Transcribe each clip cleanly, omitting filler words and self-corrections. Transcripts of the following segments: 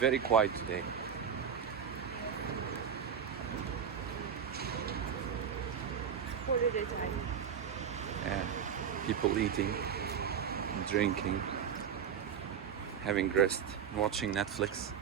very quiet today. Holiday time. Yeah, people eating, drinking, having rest, watching Netflix.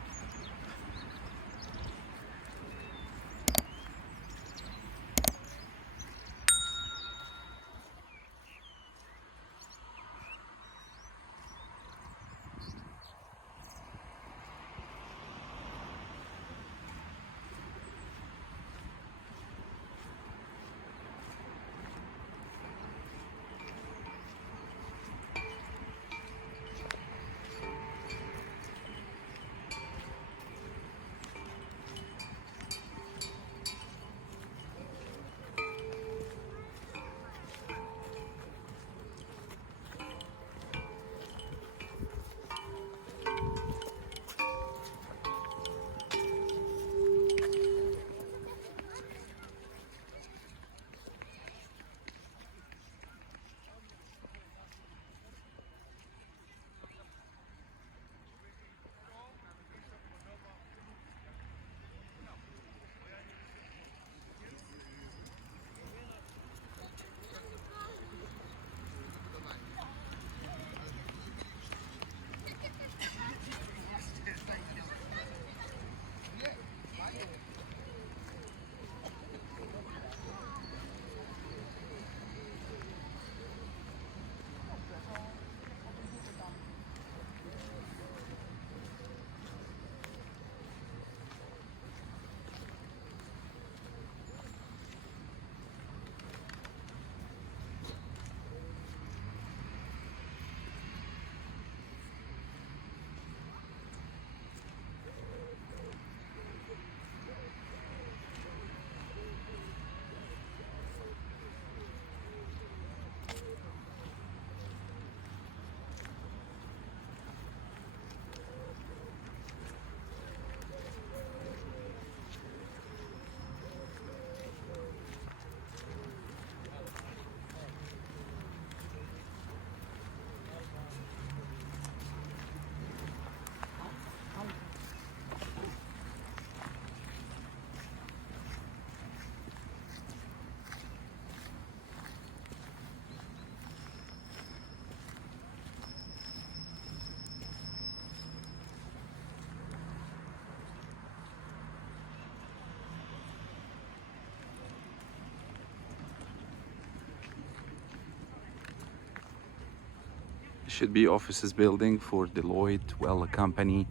Should be offices building for Deloitte, Well Company,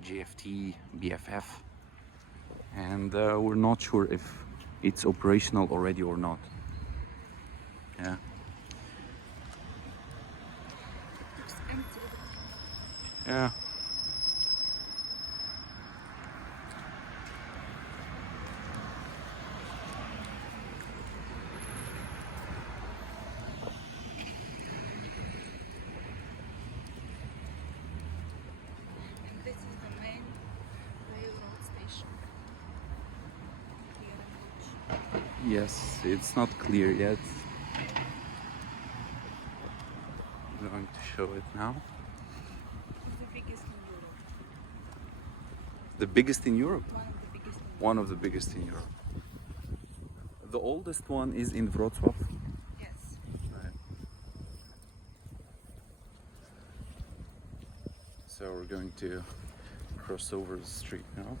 GFT, BFF, and we're not sure if it's operational already or not. Yeah. Yeah. This is the main railroad station here in Łódź. Yes, it's not clear yet. I'm going to show it now. The biggest in Europe. The biggest in Europe? One of the biggest in One of the biggest in Europe. The oldest one is in Wrocław. Yes. Right. So we're going to cross over the street now.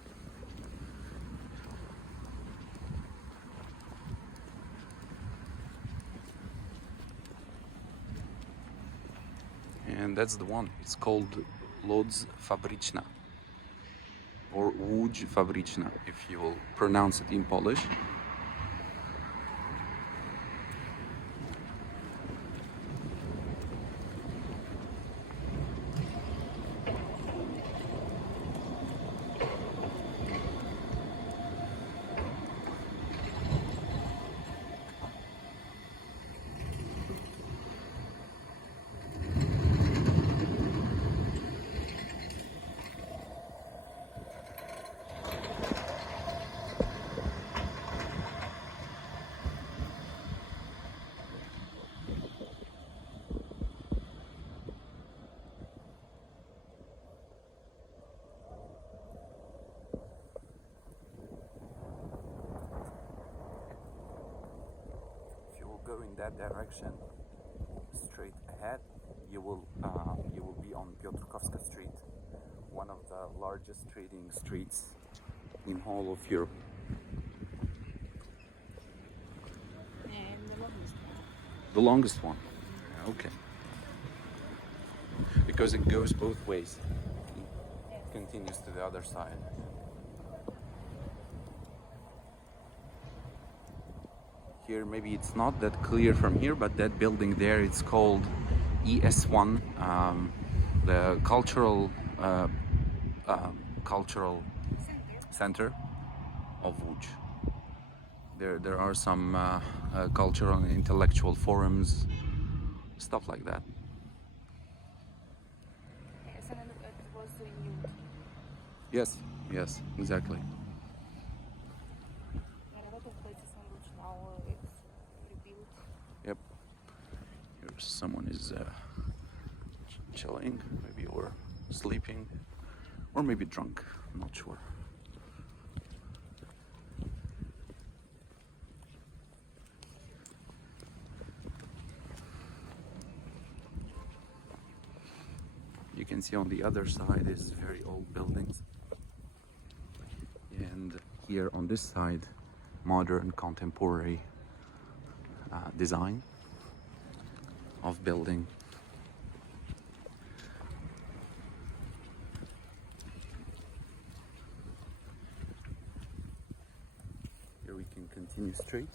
And that's the one. It's called Lodz Fabryczna, or Łódź Fabryczna, if you will pronounce it in Polish. in that direction, straight ahead, you will be on Piotrkowska Street, one of the largest trading streets in whole of Europe. And the longest one. The longest one. Okay. Because it goes both ways. It continues to the other side. Here, maybe it's not that clear from here, but that building there, it's called ES1, the cultural center of Łódź. There are some cultural and intellectual forums, stuff like that. Yes, and it was renewed. Yes, exactly. And a lot of places on which now it's rebuilt. Yep. Here someone is chilling, maybe, or sleeping, or maybe drunk. I'm not sure. You can see on the other side is very old buildings, and here on this side, modern contemporary design of building. Here we can continue straight,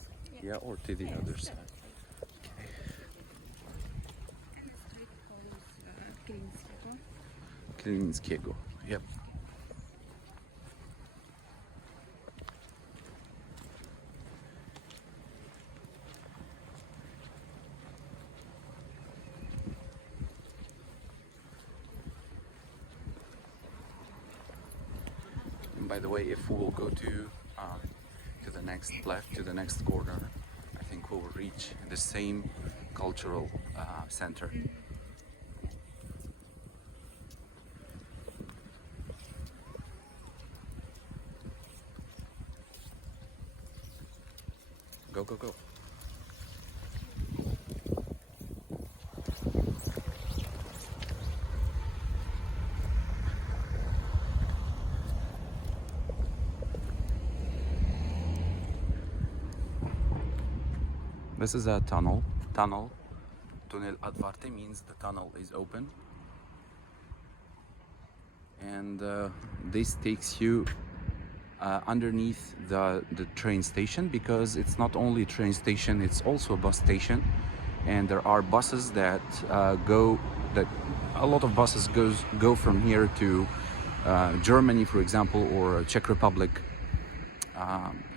yeah, or to the other side. And the street calls Kilinskiego. Kilinskiego, yep. And by the way, if we will go to the next left, to the next corner, I think we will reach the same cultural center. Go, go, go. This is a tunnel. Tunel otwarte means the tunnel is open. And this takes you underneath the train station, because it's not only a train station, it's also a bus station. And there are buses that a lot of buses go from here to Germany, for example, or Czech Republic.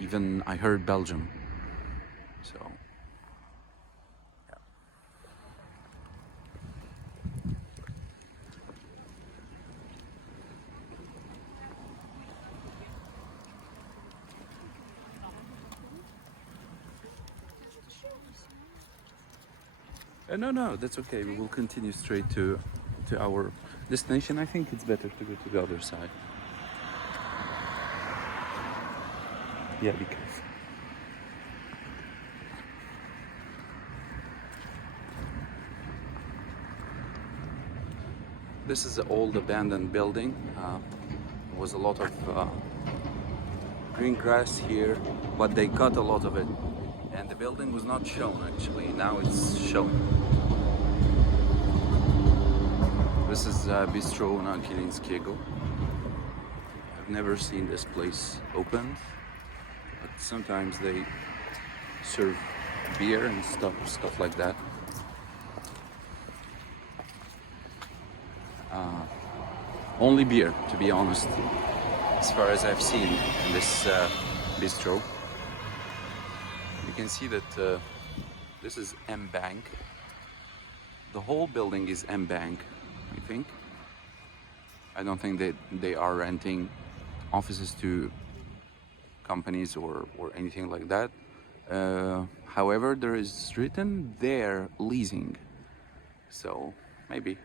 Even I heard Belgium. So no, that's okay. We will continue straight to our destination. I think it's better to go to the other side. Yeah, be careful. This is an old abandoned building. There was a lot of green grass here, but they cut a lot of it. And the building was not shown actually, now it's shown. This is Bistro na Kilinskiego. I've never seen this place opened, but sometimes they serve beer and stuff like that. Only beer, to be honest, as far as I've seen in this bistro. You can see that this is M Bank. The whole building is M Bank, I think. I don't think that they are renting offices to companies or anything like that. However, there is written there leasing, so maybe.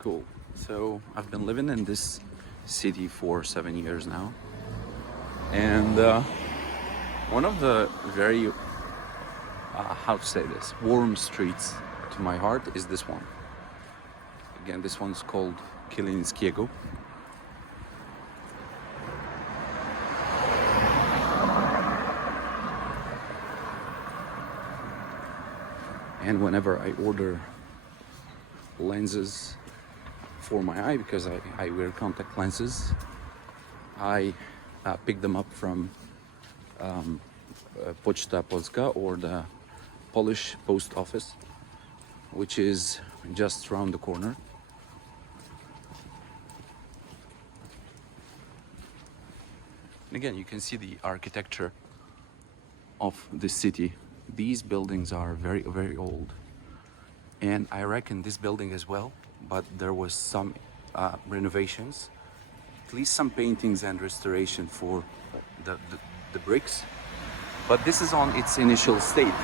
Cool. So I've been living in this city for 7 years now, and one of the very how to say this, warm streets to my heart is this one. Again, this one's called Kilińskiego. And whenever I order lenses for my eye, because I wear contact lenses, I pick them up from Poczta Polska, or the Polish post office, which is just around the corner. And again, you can see the architecture of this city. These buildings are very, very old. And I reckon this building as well, but there was some renovations, at least some paintings and restoration for the bricks. But this is on its initial state.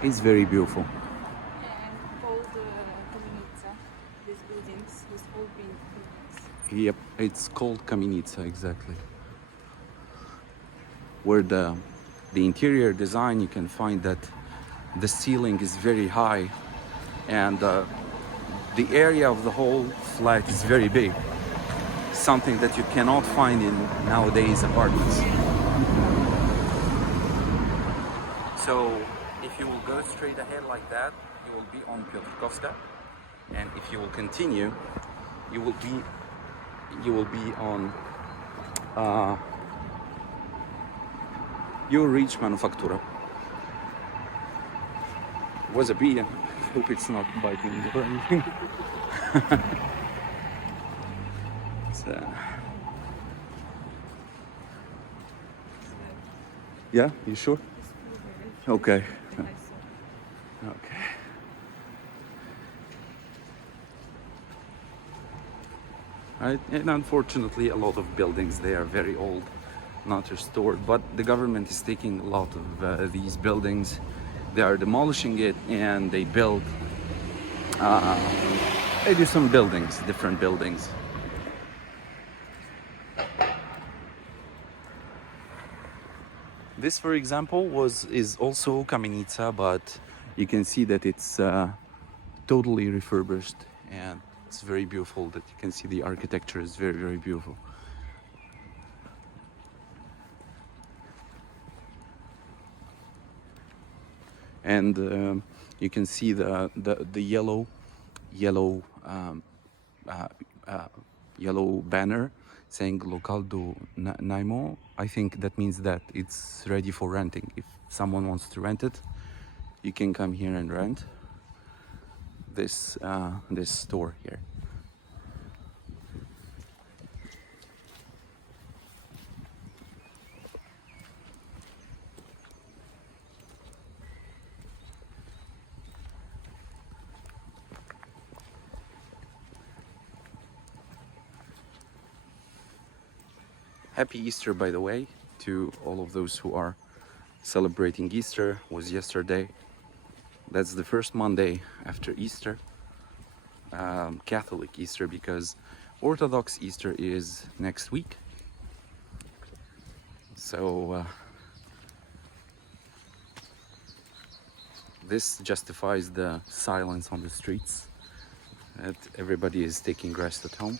It's very beautiful. And called Kamienica. These buildings was all green buildings. Yep, it's called Kamienica, exactly. Where the interior design, you can find that the ceiling is very high, and the area of the whole flat is very big. Something that you cannot find in nowadays apartments. So if you will go straight ahead like that, you will be on Piotrkowska, and if you will continue, you will be on you'll reach Manufaktura. Was a bee. I hope it's not biting you or anything. So, yeah, you sure? Okay. Okay. And unfortunately, a lot of buildings, they are very old, not restored, but the government is taking a lot of these buildings. They are demolishing it, and they build maybe some buildings, different buildings. This, for example, is also Kamienica, but you can see that it's totally refurbished, and it's very beautiful. That you can see the architecture is very, very beautiful. And you can see the yellow banner saying "Local do Najmu." I think that means that it's ready for renting. If someone wants to rent it, you can come here and rent this store here. Happy Easter, by the way, to all of those who are celebrating Easter. Was yesterday. That's the first Monday after Easter, Catholic Easter, because Orthodox Easter is next week. So this justifies the silence on the streets, that everybody is taking rest at home.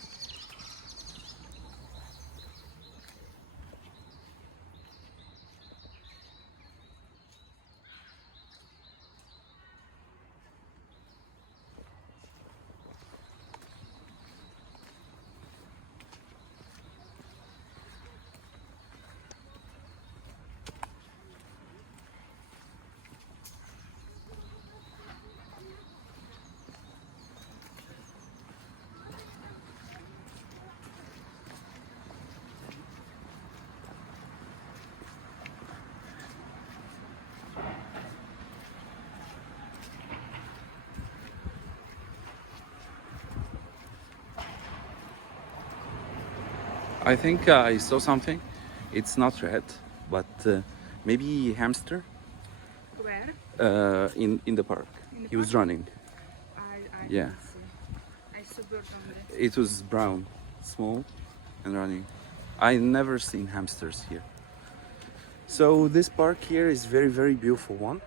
I think I saw something. It's not red, but maybe hamster. Where? Where? In the park. In the He was park? running. I Yeah. didn't see. I saw bird on the. It was brown, small, and running. I never seen hamsters here. So this park here is very beautiful one.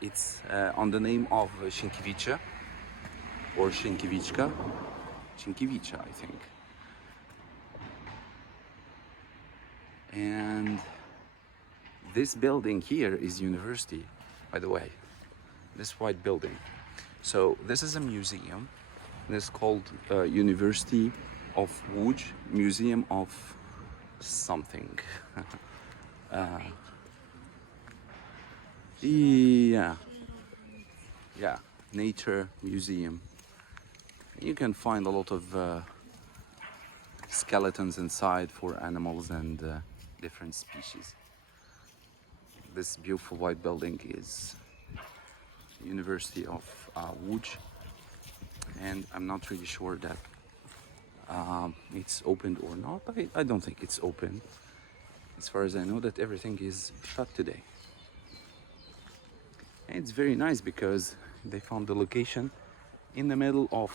It's on the name of Sienkiewicz or Sienkiewicza. Sienkiewicza, I think. And this building here is university, by the way. This white building. So this is a museum. This is called University of Łódź, Museum of something. Yeah, nature museum. You can find a lot of skeletons inside for animals and different species. This beautiful white building is University of Łódź, and I'm not really sure that it's opened or not. I don't think it's open. As far as I know, that everything is shut today. And it's very nice because they found the location in the middle of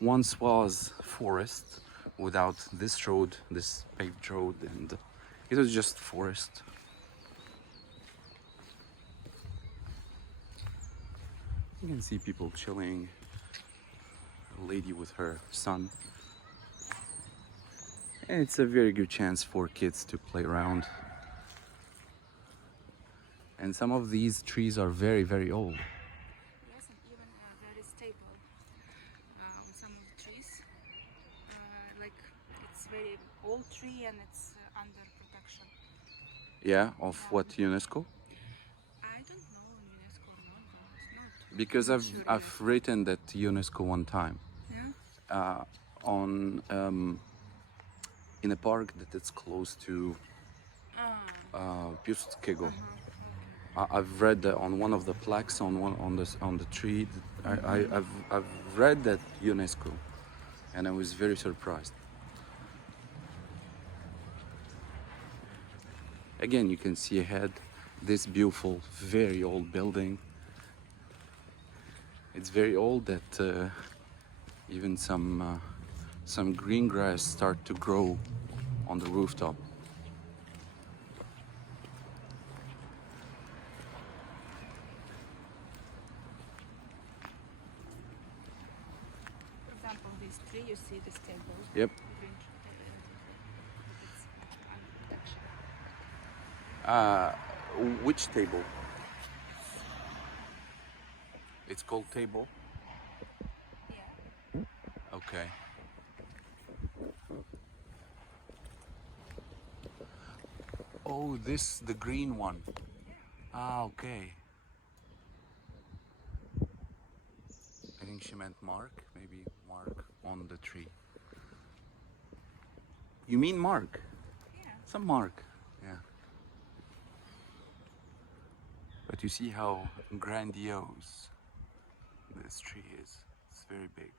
once was forest without this road, this paved road, and it was just forest. You can see people chilling, a lady with her son. And it's a very good chance for kids to play around. And some of these trees are very old. Yes, and even very stable. Some of the trees, like it's very old tree and it's under protection. Yeah, of what UNESCO? I don't know UNESCO or not. It's not. Because Not sure I've written that UNESCO one time Yeah. on in a park that it's close to Piotrkowska. I've read that on one of the plaques on the tree. I've read that UNESCO, and I was very surprised. Again, you can see ahead this beautiful, very old building. It's very old that even some green grass start to grow on the rooftop. For example, this tree, you see this table. Yep. Green tree, it's under protection. Which table? It's called table. Yeah. Okay. Oh, this the green one. Ah, okay. I think she meant mark, maybe mark on the tree. You mean mark? Yeah. Some mark, yeah. But you see how grandiose this tree is. It's very big.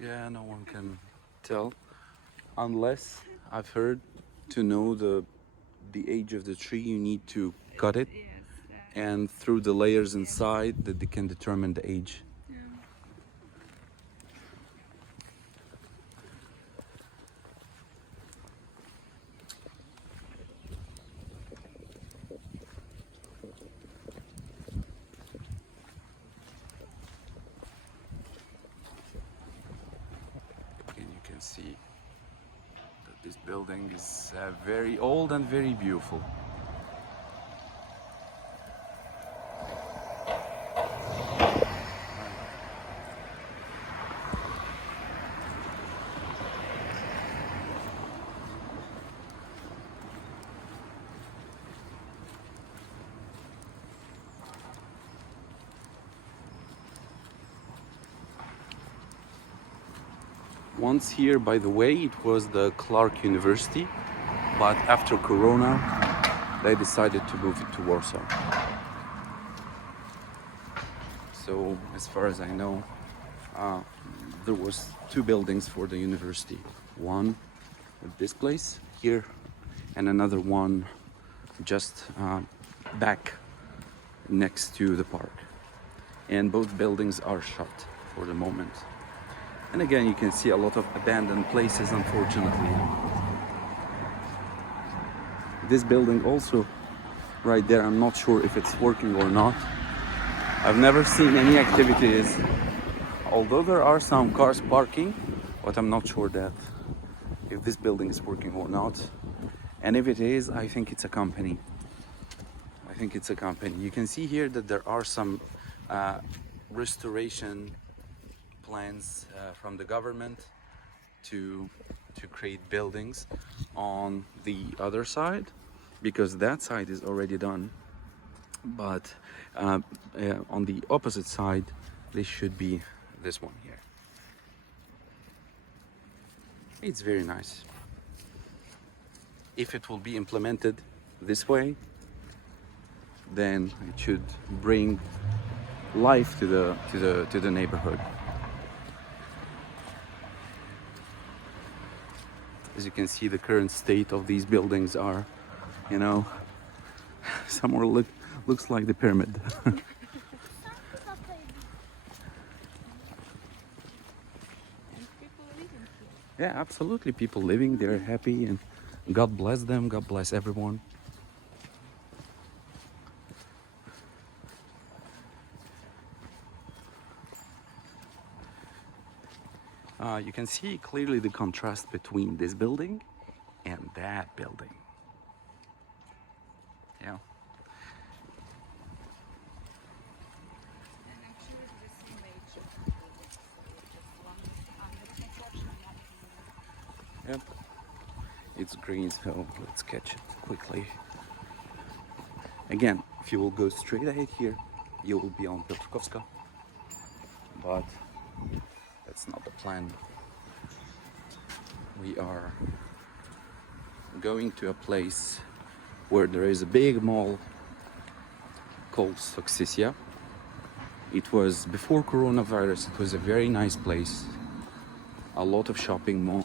Yeah, no one can tell unless I've heard to know the age of the tree you need to cut it, Yes. and through the layers inside that they can determine the age. And you can see that this building is very old and very beautiful. Once here, by the way, it was the Clark University, but after Corona, they decided to move it to Warsaw. So, as far as I know, there was two buildings for the university. One this place here and another one just back next to the park. And both buildings are shut for the moment. And again, you can see a lot of abandoned places, unfortunately. This building also right there, I'm not sure if it's working or not. I've never seen any activities, although there are some cars parking, but I'm not sure that if this building is working or not. And if it is, I think it's a company. I think it's a company. You can see here that there are some restoration plans from the government to create buildings on the other side, because that side is already done. But on the opposite side, this should be this one here. It's very nice. If it will be implemented this way, then it should bring life to the neighborhood. As you can see, the current state of these buildings are, you know, somewhere looks like the pyramid. Yeah, absolutely. People living, they're happy, and God bless them. God bless everyone. You can see clearly the contrast between this building and that building. Yeah. And actually it's the same age of the building, so just one under construction, one. Yep. It's green, so let's catch it quickly. Again, if you will go straight ahead here, you will be on Piotrkowska. But that's not the plan. We are going to a place where there is a big mall called Successia. It was before coronavirus. It was a very nice place. A lot of shopping mall,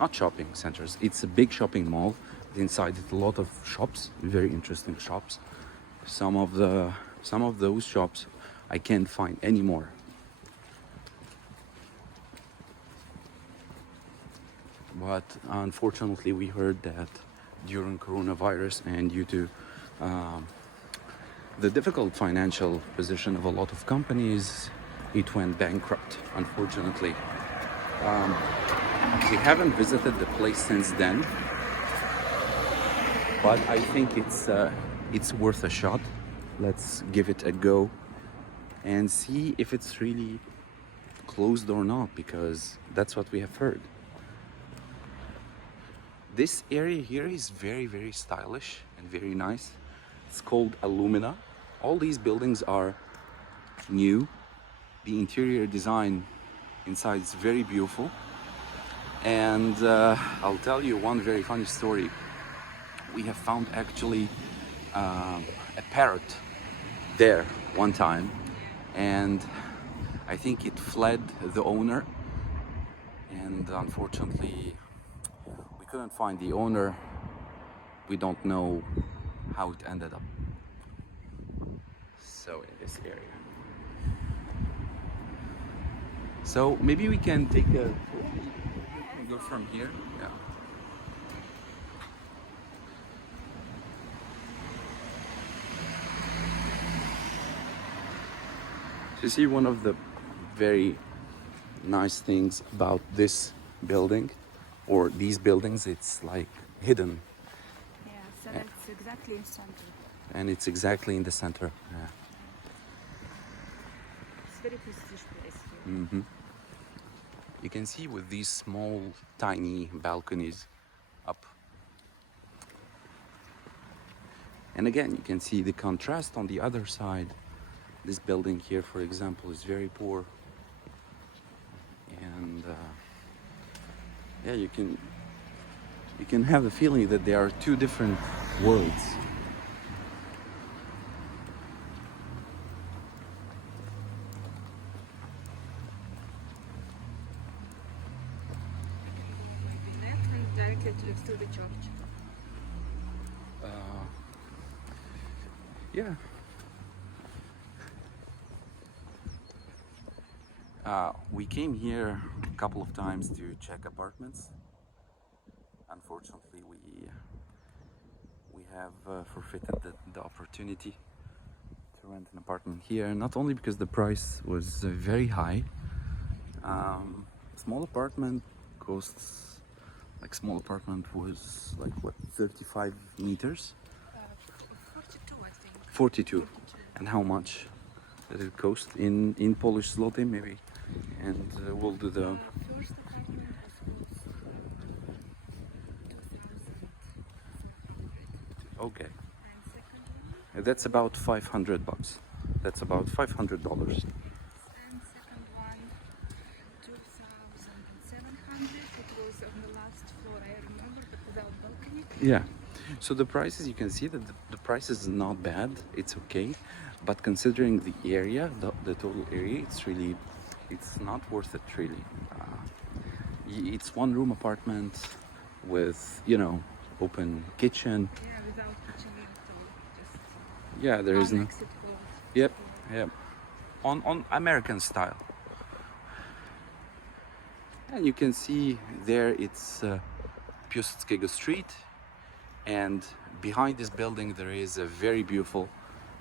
not shopping centers. It's a big shopping mall. Inside it, a lot of shops, very interesting shops. Some of those shops I can't find anymore. But unfortunately, we heard that during coronavirus and due to the difficult financial position of a lot of companies, it went bankrupt, unfortunately. We haven't visited the place since then, but I think it's worth a shot. Let's give it a go and see if it's really closed or not, because that's what we have heard. This area here is very, very stylish and very nice. It's called Alumina. All these buildings are new. The interior design inside is very beautiful. And I'll tell you one very funny story. We have found actually a parrot there one time, and I think it fled the owner, and unfortunately we couldn't find the owner. We don't know how it ended up. So in this area. So maybe we can take a go from here. Yeah. So you see, one of the very nice things about this building or these buildings, it's like hidden. Yeah, so that's exactly in center. And it's exactly in the center. Yeah. It's very prestigious place here. Mm-hmm. You can see with these small, tiny balconies up. And again, you can see the contrast on the other side. This building here, for example, is very poor. And yeah, you can have the feeling that there are two different worlds. here to the church. Yeah. We came here a couple of times to check apartments. Unfortunately, we have forfeited the opportunity to rent an apartment here. Not only because the price was very high. Small apartment costs, like small apartment was like what, 35 meters? 42, I think. 42. And how much did it cost in Polish zloty maybe? And we'll do the First apartment was 2,000. okay. And second one? That's about $500. That's about $500. And second one, 2,700. It was on the last floor, I remember, but without balcony. Yeah. So the prices, you can see that the price is not bad. It's okay, but considering the area, the total area, it's not worth it really. It's one room apartment with, you know, open kitchen. Yeah, without kitchen at all. Just Yeah, there is one no. exit hall. Yep. Yep. On American style. And you can see there it's Piotrkowska Street, and behind this building there is a very beautiful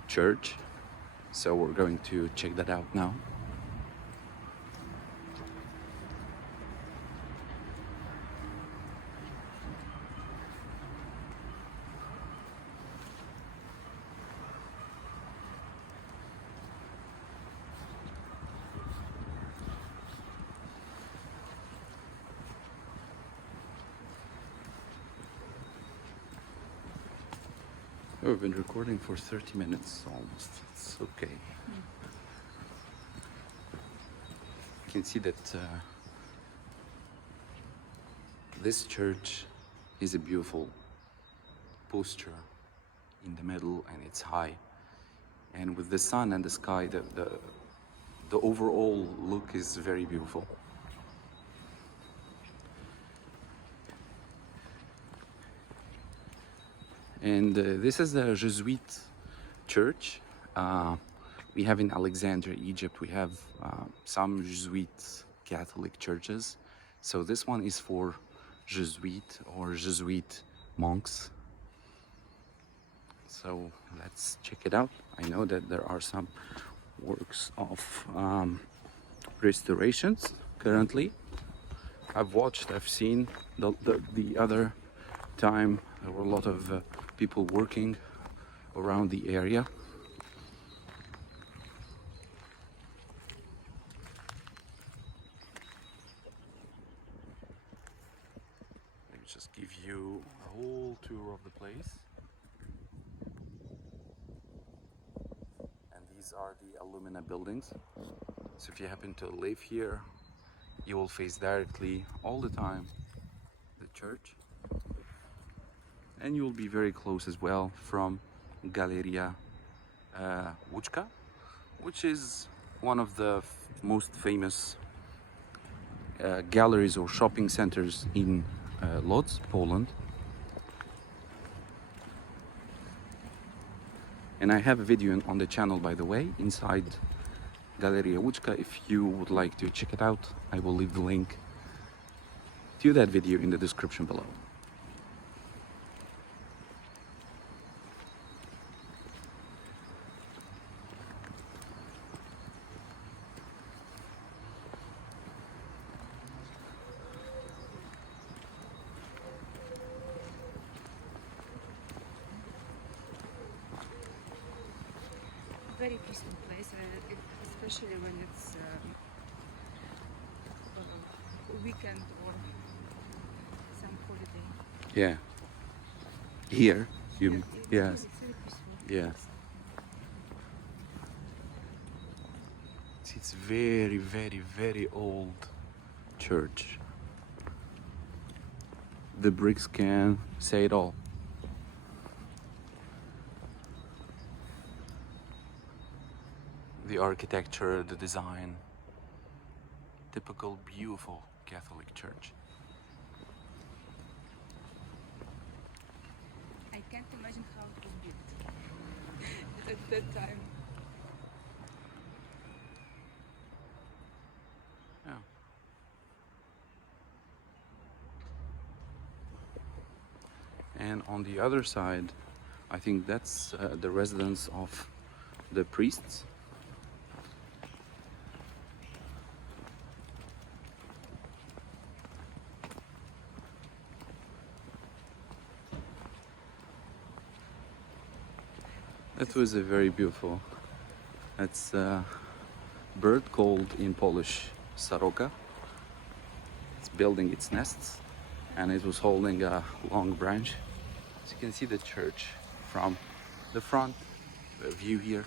church. So we're going to check that out now. Oh, we've been recording for 30 minutes almost. It's okay. You can see that this church is a beautiful posture in the middle, and it's high. And with the sun and the sky, the overall look is very beautiful. And this is the Jesuit church. We have in Alexandria, Egypt, we have some Jesuit Catholic churches. So this one is for Jesuit or Jesuit monks. So let's check it out. I know that there are some works of restorations currently. I've seen the other time there were a lot of people working around the area. Let me just give you a whole tour of the place. And these are the alumina buildings. So if you happen to live here, you will face directly all the time the church. And you will be very close as well from Galeria Łódź, which is one of the most famous galleries or shopping centers in Lodz, Poland. And I have a video on the channel, by the way, inside Galeria Łódź. If you would like to check it out, I will leave the link to that video in the description below. Very peaceful place, especially when it's a weekend or some holiday. Yeah. Here, you, Yeah, yes, it's very peaceful. yeah. It's very, very, very old church. The bricks can say it all. The architecture, the design, typical beautiful Catholic church. that time. Yeah. And on the other side, I think that's the residence of the priests. That was a very beautiful. It's a bird called in Polish soroka. It's building its nests, and it was holding a long branch. So you can see the church from the front, the view here.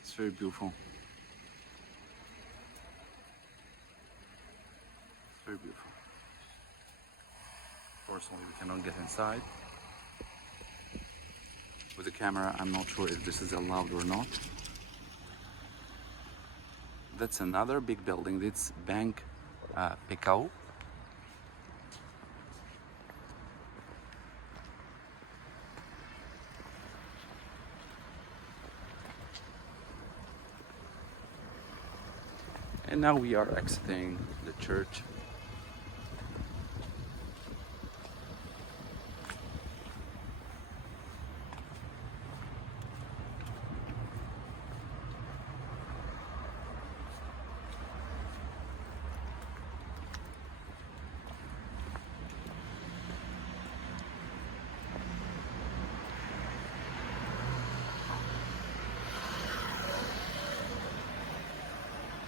It's very beautiful. It's very beautiful. Fortunately, we cannot get inside. With the camera, I'm not sure if this is allowed or not. That's another big building. It's Bank PKO. And now we are exiting the church.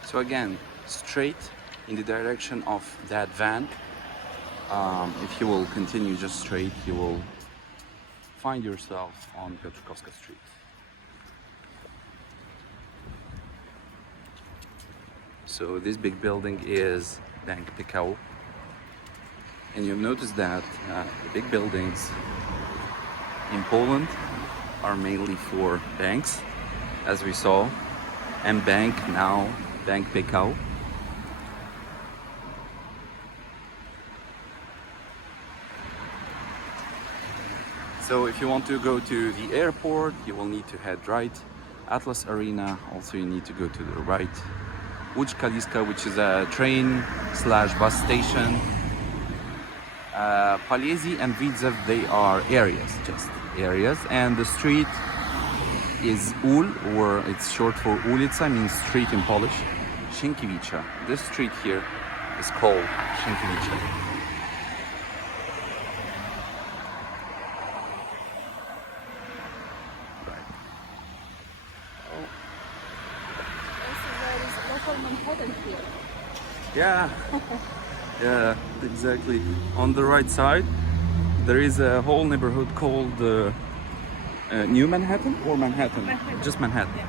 So again, straight in the direction of that van. If you will continue just straight, you will find yourself on Piotrkowska Street. So this big building is Bank PKO. And you've noticed that the big buildings in Poland are mainly for banks, as we saw, and bank now Bank PKO. So if you want to go to the airport, you will need to head right. Atlas Arena, also you need to go to the right. Łódź Kaliska, which is a train/bus station. Paliezi and Widzew, they are areas, just areas. And the street is Ul, or it's short for ulica, means street in Polish. Sienkiewicza. This street here is called Sienkiewicza. Right. Also, there is local Manhattan here. Yeah, yeah, exactly. On the right side, there is a whole neighborhood called New Manhattan or Manhattan? Manhattan. Just Manhattan. Yeah.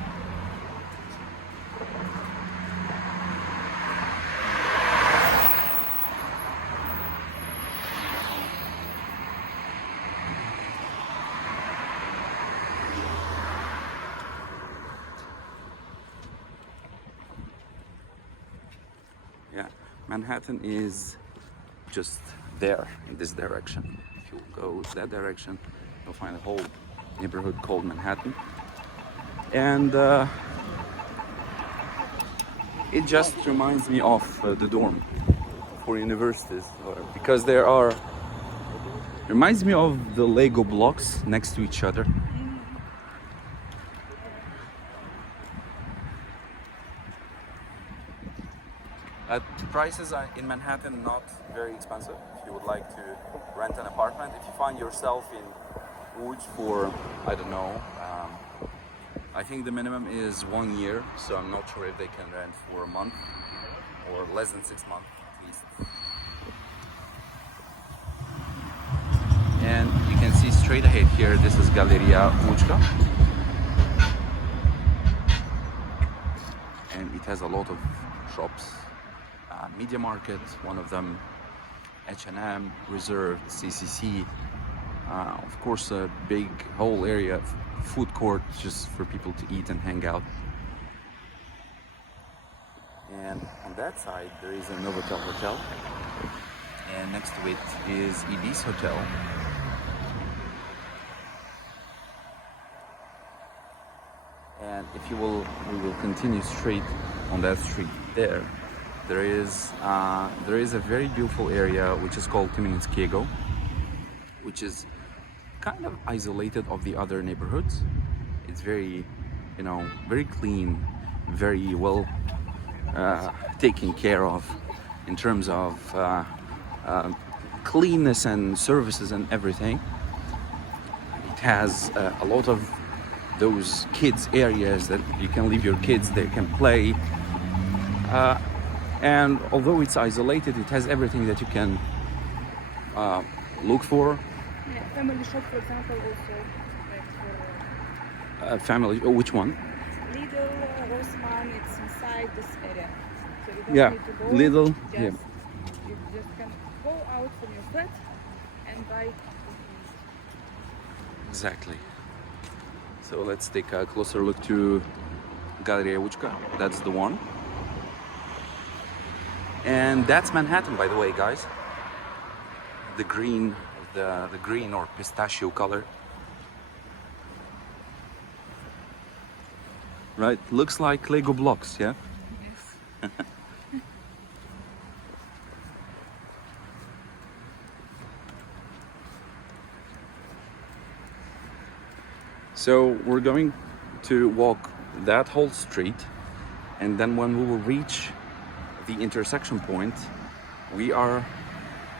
Yeah, Manhattan is just there in this direction. If you go that direction, you'll find a whole neighborhood called Manhattan. And it just reminds me of the dorm for universities, because there are, reminds me of the Lego blocks next to each other. Prices are in Manhattan not very expensive. If you would like to rent an apartment, if you find yourself in Łódź for, I don't know, I think the minimum is 1 year, so I'm not sure if they can rent for a month or less than 6 months at least. And you can see straight ahead here, this is Galeria Łódźka. And it has a lot of shops. Media Market, one of them, H&M, Reserved, CCC, of course a big whole area of food court just for people to eat and hang out. And on that side there is a Novotel Hotel, and next to it is Ibis Hotel. And if you will, we will continue straight on that street there. There is a very beautiful area which is called Kamienieckiego, which is kind of isolated of the other neighborhoods. It's very, very clean, very well taken care of in terms of cleanness and services and everything. It has a lot of those kids areas that you can leave your kids, they can play. And although it's isolated, it has everything that you can look for. Yeah, family shop, for example, also like for Family, which one? Lidl, Rossmann, it's inside this area. So you don't Yeah, need to go. Lidl, Just, yeah. You just can go out from your flat and buy. Exactly. So let's take a closer look to Galeria Łódźka. That's the one. And that's Manhattan, by the way, guys. The green or pistachio color. Right, looks like Lego blocks, yeah? Yes. So we're going to walk that whole street, and then when we will reach the intersection point, we are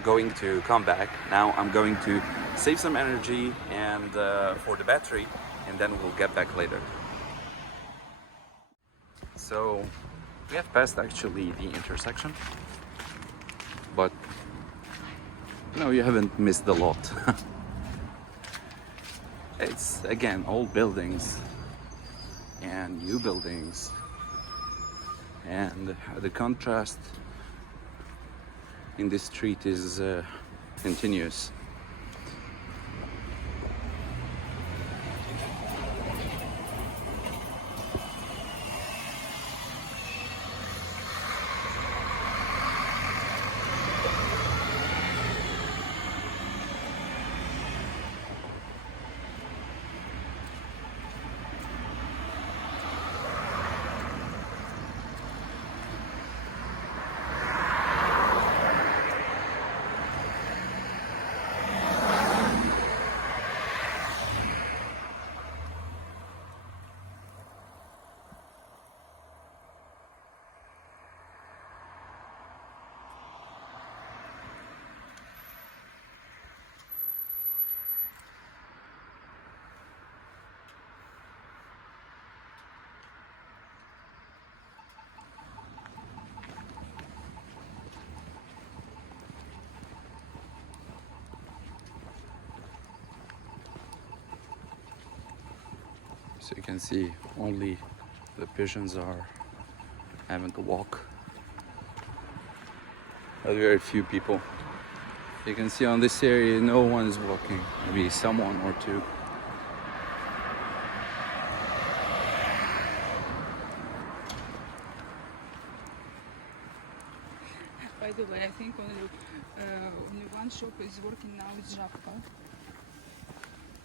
going to come back. Now I'm going to save some energy and for the battery, and then we'll get back later. So we have passed actually the intersection, but you haven't missed a lot. It's again old buildings and new buildings, and the contrast in this street is continuous. So you can see only the pigeons are having a walk. But very few people. You can see on this area no one is walking, maybe someone or two. By the way, I think only one shop is working now. It's Żabka.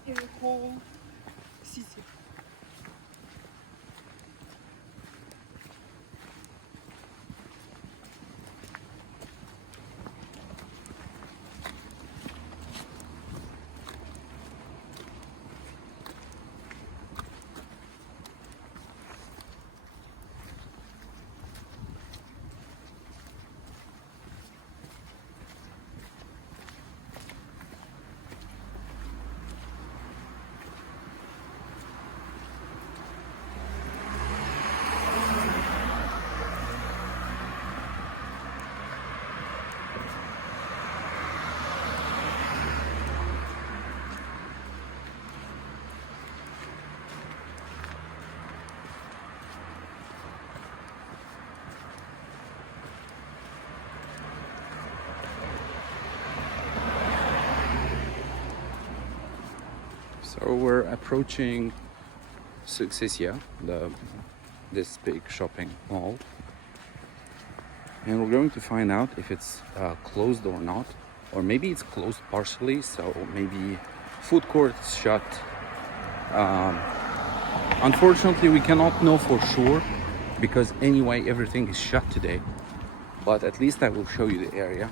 In the whole city. So we're approaching Sukcesja, this big shopping mall, and we're going to find out if it's closed or not, or maybe it's closed partially, so maybe food courts shut, Unfortunately, we cannot know for sure because anyway everything is shut today. But at least I will show you the area.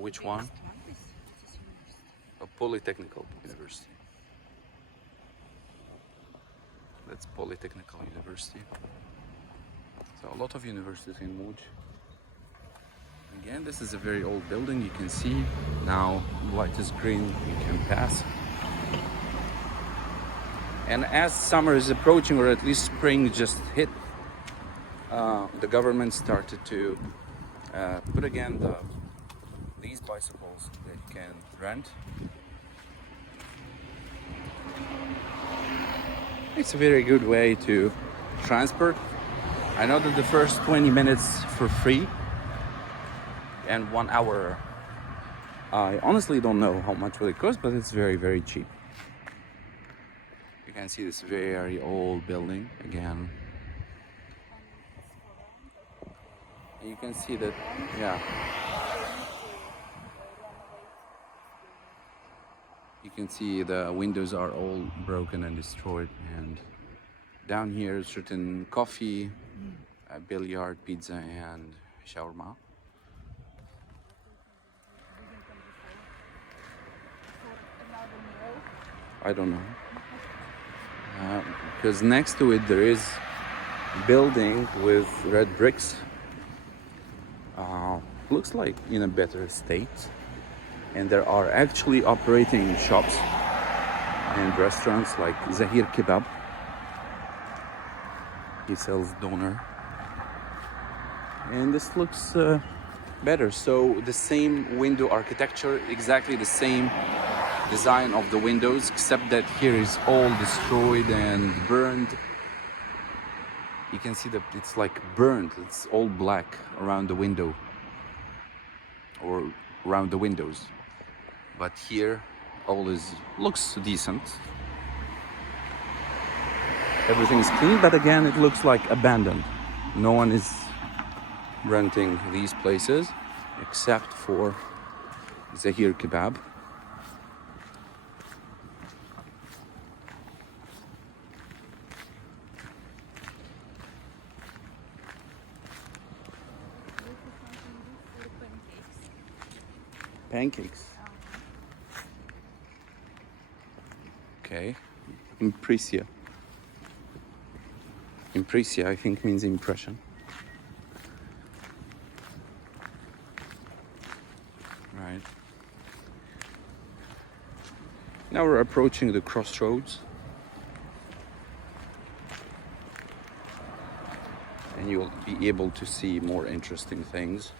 Which one? A Polytechnical University. That's Polytechnical University. So a lot of universities in Łódź. Again, this is a very old building. You can see now light is green. You can pass. And as summer is approaching, or at least spring just hit, the government started to put again these bicycles that you can rent. It's a very good way to transport. I know that the first 20 minutes for free and 1 hour. I honestly don't know how much will it cost, but it's very, very cheap. You can see this very old building again. You can see that, yeah. You can see the windows are all broken and destroyed, and down here certain coffee, billiard, pizza and shawarma. I don't know. Because next to it there is building with red bricks. Looks like in a better state. And there are actually operating shops and restaurants like Zahir Kebab. He sells doner. And this looks better. So the same window architecture, exactly the same design of the windows, except that here is all destroyed and burned. You can see that it's like burned. It's all black around the window or around the windows. But here all looks decent. Everything's clean, but again it looks like abandoned. No one is renting these places except for Zahir Kebab. Pancakes. Okay. Impressia. Impressia, I think, means impression. Right. Now we're approaching the crossroads. And you'll be able to see more interesting things.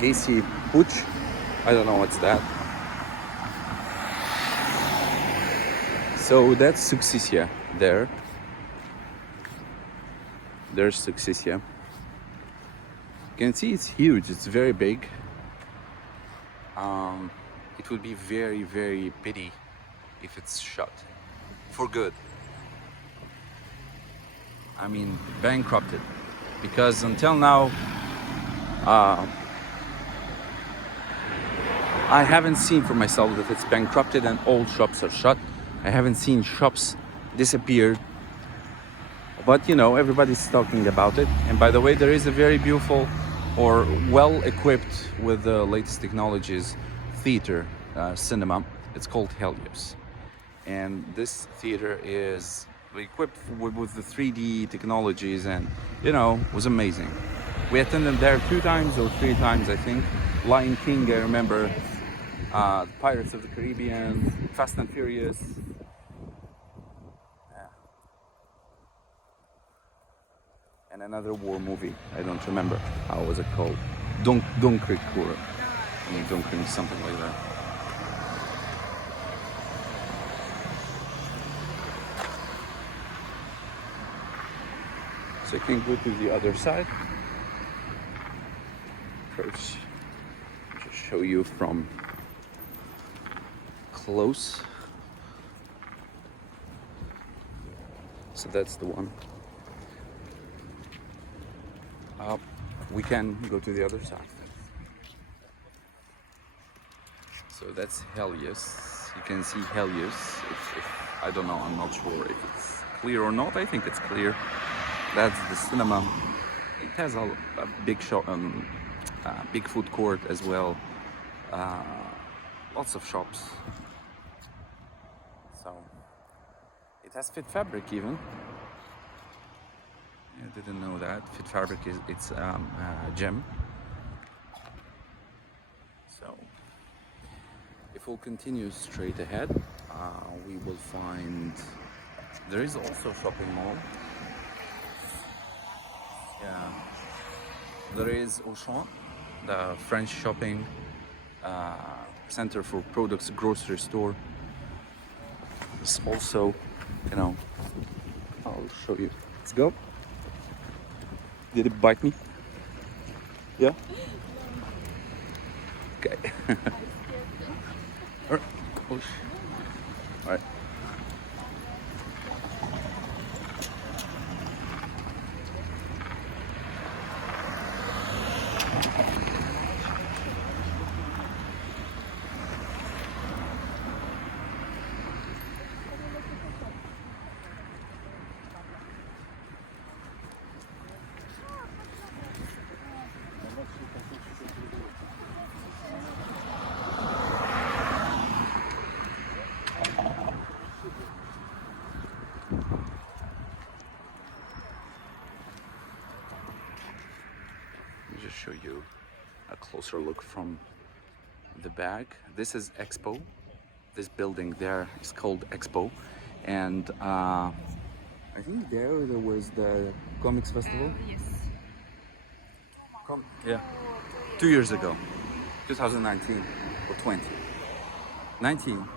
Gacy Puch, I don't know what's that. So that's Successia there. There's Successia. You can see it's huge, it's very big. It would be very, very pity if it's shut for good. I mean, bankrupted. Because until now, I haven't seen for myself that it's bankrupted and all shops are shut. I haven't seen shops disappear. But you know, everybody's talking about it. And by the way, there is a very beautiful or well equipped with the latest technologies theater, cinema. It's called Helios. And this theater is equipped with the 3D technologies, and you know, was amazing. We attended there 2 times or 3 times, I think. Lion King, I remember. Pirates of the Caribbean, Fast and Furious. And another war movie. I don't remember how was it called. Dunkirk or Dunkirk, something like that. So you can go to the other side. First, just show you from close. So that's the one. We can go to the other side. So that's Helios. You can see Helios. If I don't know, I'm not sure if it's clear or not. I think it's clear. That's the cinema. It has a big shop, big food court as well. Lots of shops. So it has Fit Fabric even. I didn't know that. Fit Fabric it's a gym. So if we'll continue straight ahead, we will find there is also a shopping mall. Yeah, there is Auchan, the French shopping center for products, grocery store. It's also, you know, I'll show you. Let's go. Did it bite me? Yeah? Okay. Alright. Alright. Just show you a closer look from the back. This is Expo. This building there is called Expo, and I think there was the comics festival. Yes. Yeah, 2 years ago, 2019 or 20. 19.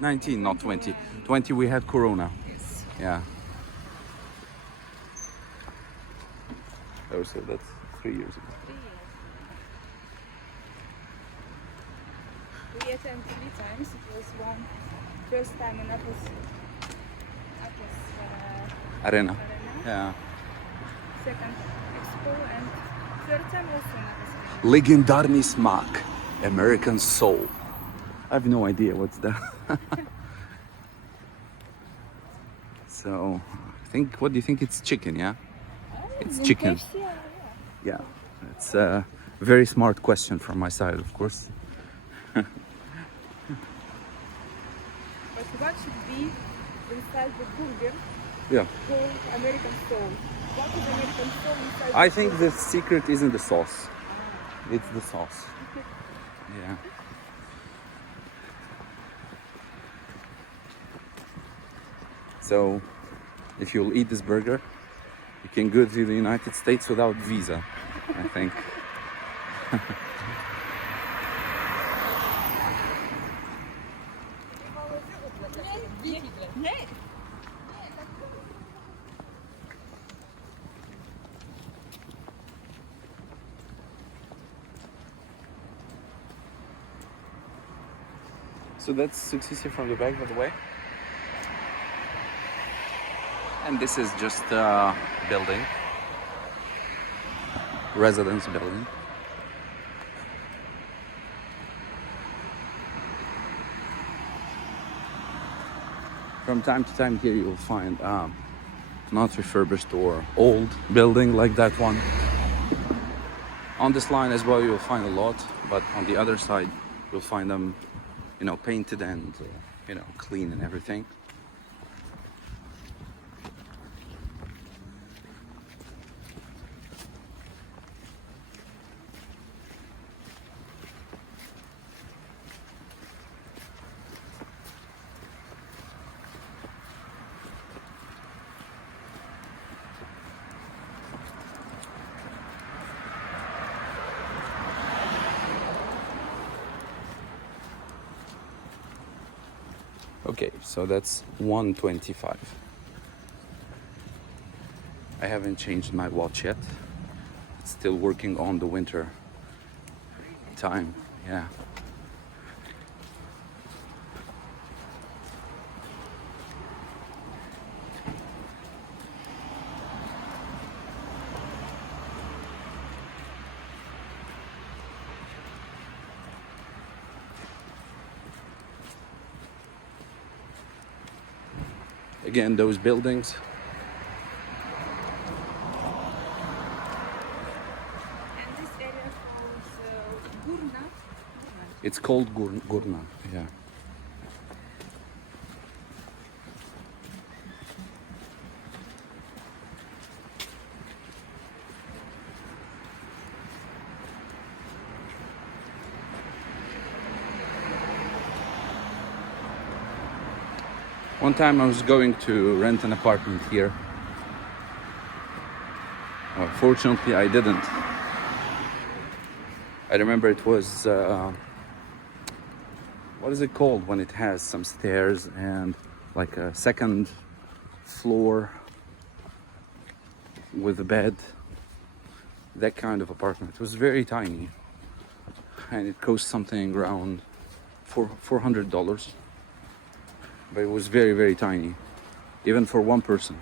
19, not 20. 20 we had Corona. Yes. Yeah. Oh, so that's 3 years ago. 3 years. We attended 3 times. It was one first time in Atlas Arena. Yeah. Second Expo, and third time also in Atlas Arena. Legendarny smak, American soul. I have no idea what's that. So, what do you think? It's chicken, yeah? It's In chicken. KFC, yeah. Yeah, it's a very smart question from my side, of course. But what should be inside the burger Yeah. called American soul? What is American soul inside I the think burger? the secret isn't the sauce. It's the sauce. Yeah. So, if you'll eat this burger, you can go to the United States without visa, I think. So that's successive from the back, by the way. And this is just a building, residence building. From time to time here you'll find not refurbished or old building like that one. On this line as well you'll find a lot, but on the other side you'll find them, you know, painted and you know, clean and everything. Okay, so that's 125. I haven't changed my watch yet. It's still working on the winter time. Yeah. Again, those buildings. And this area called Gurna. It's called Gurna. Yeah. One time I was going to rent an apartment here. Fortunately, I didn't. I remember it was, what is it called when it has some stairs and like a second floor with a bed? That kind of apartment. It was very tiny. And it cost something around $400. But it was very, very tiny, even for one person.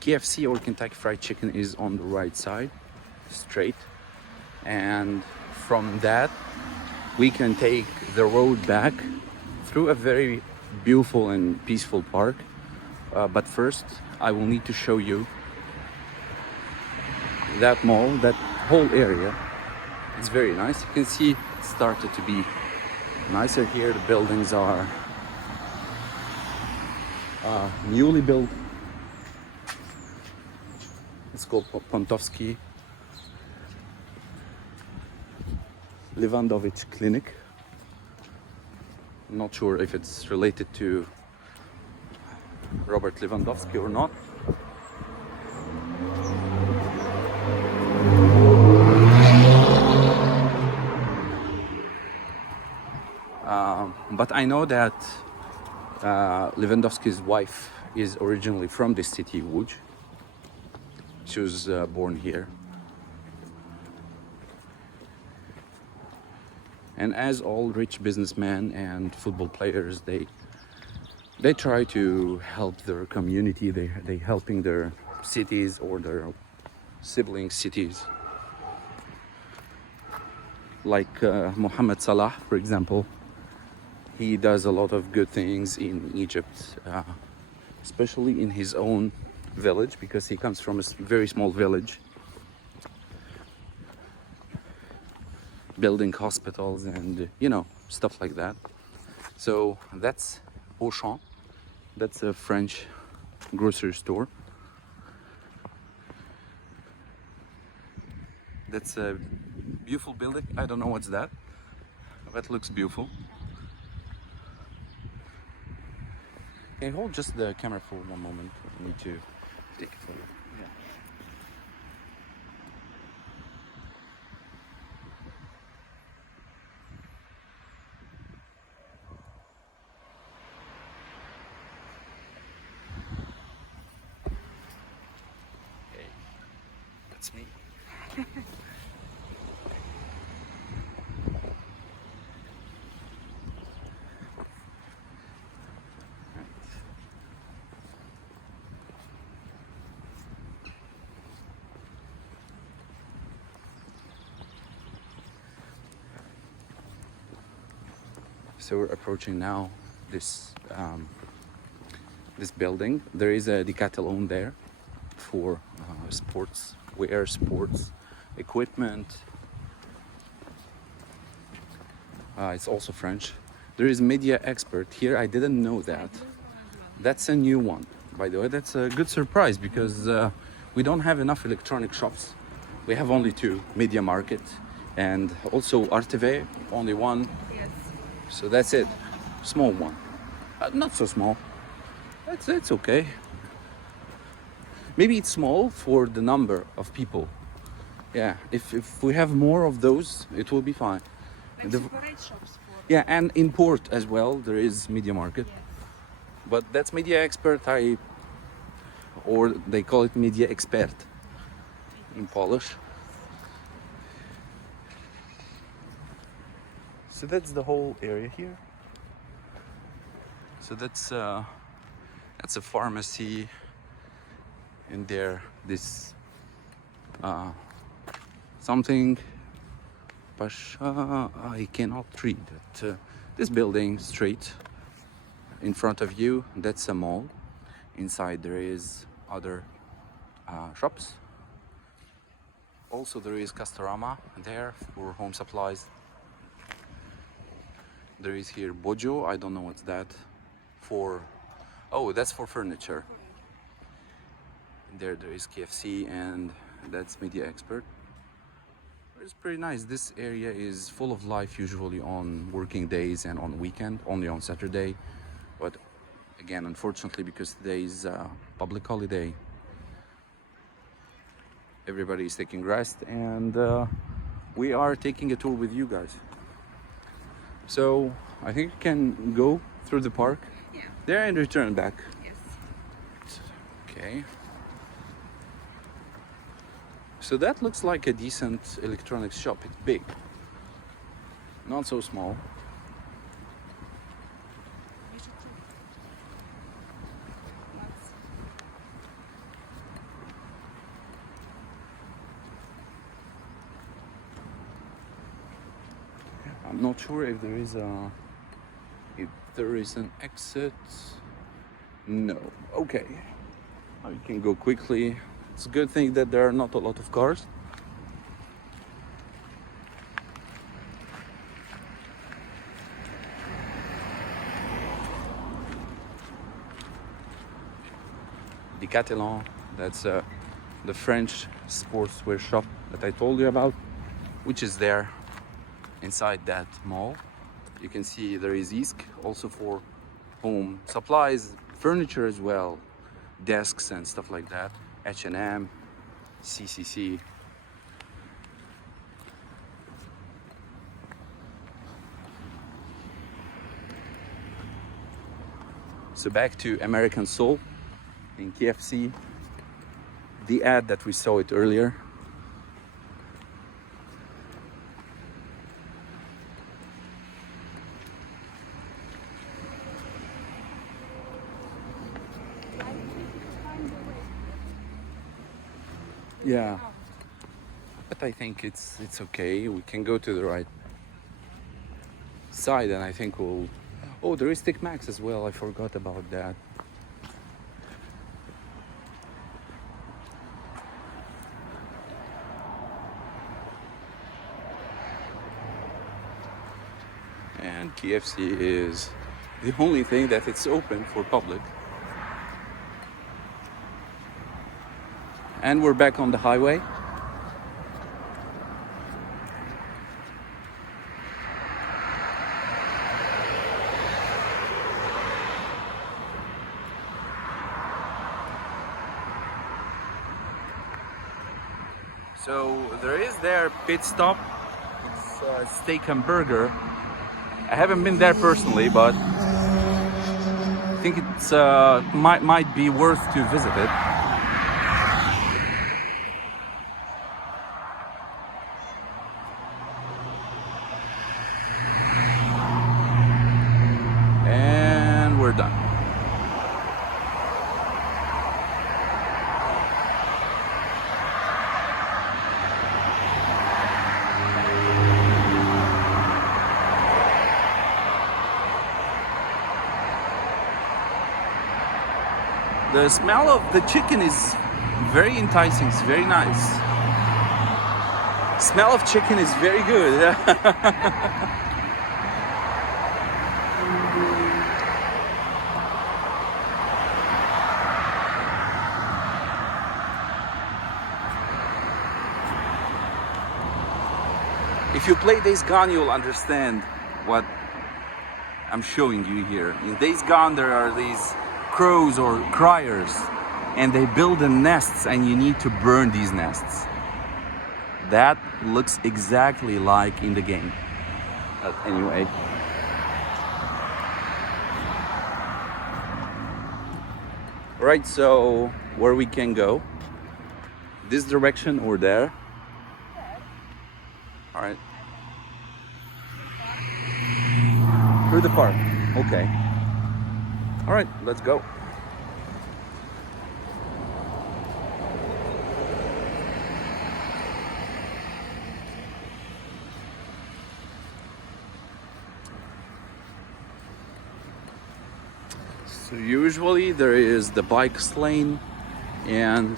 KFC or Kentucky Fried Chicken is on the right side, straight. And from that, we can take the road back through a very beautiful and peaceful park. But first, I will need to show you that mall, that whole area. It's very nice. You can see it started to be nicer here. The buildings are newly built. It's called Pontowski Lewandowicz Clinic. I'm not sure if it's related to Robert Lewandowski or not. But I know that Lewandowski's wife is originally from this city, Łódź. She was born here. And as all rich businessmen and football players, they try to help their community. They helping their cities or their sibling cities. Like Mohamed Salah, for example, he does a lot of good things in Egypt, especially in his own village, because he comes from a very small village, building hospitals and stuff like that. So that's Auchan. That's a French grocery store. That's a beautiful building. I don't know what's that. That looks beautiful. Can you hold just the camera for one moment? I need to take a photo. Yeah. Hey, that's me. So we're approaching now this this building. There is a Decathlon there for sports wear, sports equipment. It's also French. There is media expert here. I didn't know that. That's a new one, by the way. That's a good surprise because we don't have enough electronic shops. We have only two, Media Market and also RTV, only one. Yes. So that's it, small one. Not so small. It's okay. Maybe it's small for the number of people. Yeah, if we have more of those, it will be fine. Like The- separate shops for. Yeah, and in port as well, there is Media Market. Yes. But that's Media Expert, or they call it Media Expert in Polish. So that's the whole area here. So that's a pharmacy. And there, this something. Pasha, I cannot read it. This building straight in front of you, that's a mall. Inside there is other shops. Also there is Castorama there for home supplies. There is here Bojo, I don't know what's that. That's for furniture. There is KFC and that's Media Expert. It's pretty nice. This area is full of life usually on working days and on weekend, only on Saturday. But again, unfortunately, because today is a public holiday, everybody is taking rest and we are taking a tour with you guys. So I think we can go through the park Yeah. there and return back. Yes. Okay. So that looks like a decent electronics shop. It's big, not so small. We should try. Lots. I'm not sure if there is an exit. No. Okay. I can go quickly. It's a good thing that there are not a lot of cars. Decathlon, that's the French sportswear shop that I told you about, which is there inside that mall. You can see there is Isk, also for home supplies, furniture as well, desks and stuff like that. H&M, CCC. So back to American Soul in KFC. The ad that we saw it earlier. Yeah, but I think it's okay. We can go to the right side, and I think we'll. Oh, there is Stick Max as well. I forgot about that. And KFC is the only thing that it's open for public. And we're back on the highway. So there is their pit stop. It's Steak and Burger. I haven't been there personally, but I think it's might be worth to visit it. And we're done. The smell of the chicken is very enticing, it's very nice. Smell of chicken is very good. If you play Days Gone, you'll understand what I'm showing you here. In Days Gone, there are these crows or criers, and they build the nests, and you need to burn these nests. That looks exactly like in the game. But anyway. Right, so where we can go? This direction or there? All right. Through the park. Okay. All right, let's go. So usually there is the bikes lane and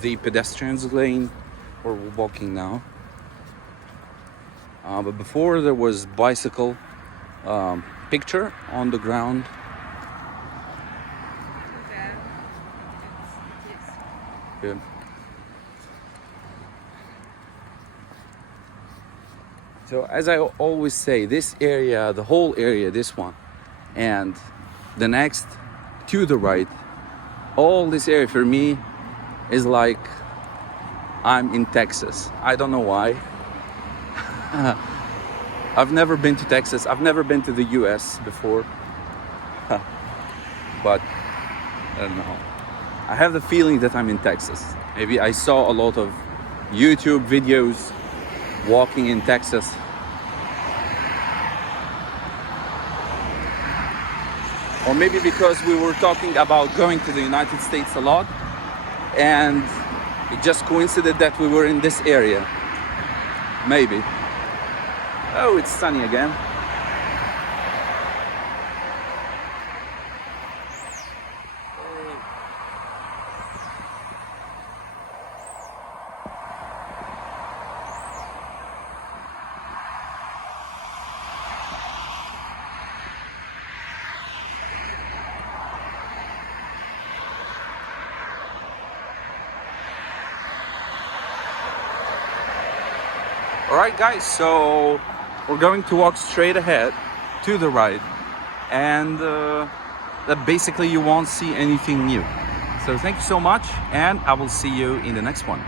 the pedestrians lane, where we're walking now. But before there was bicycle picture on the ground. Good. So as I always say, this area, the whole area, this one, and the next to the right, all this area for me is like I'm in Texas. I don't know why. I've never been to Texas. I've never been to the US before. But I don't know. I have the feeling that I'm in Texas. Maybe I saw a lot of YouTube videos walking in Texas. Or maybe because we were talking about going to the United States a lot, and it just coincided that we were in this area. Maybe. Oh, it's sunny again. Alright guys, so we're going to walk straight ahead to the right, and that basically you won't see anything new. So thank you so much, and I will see you in the next one.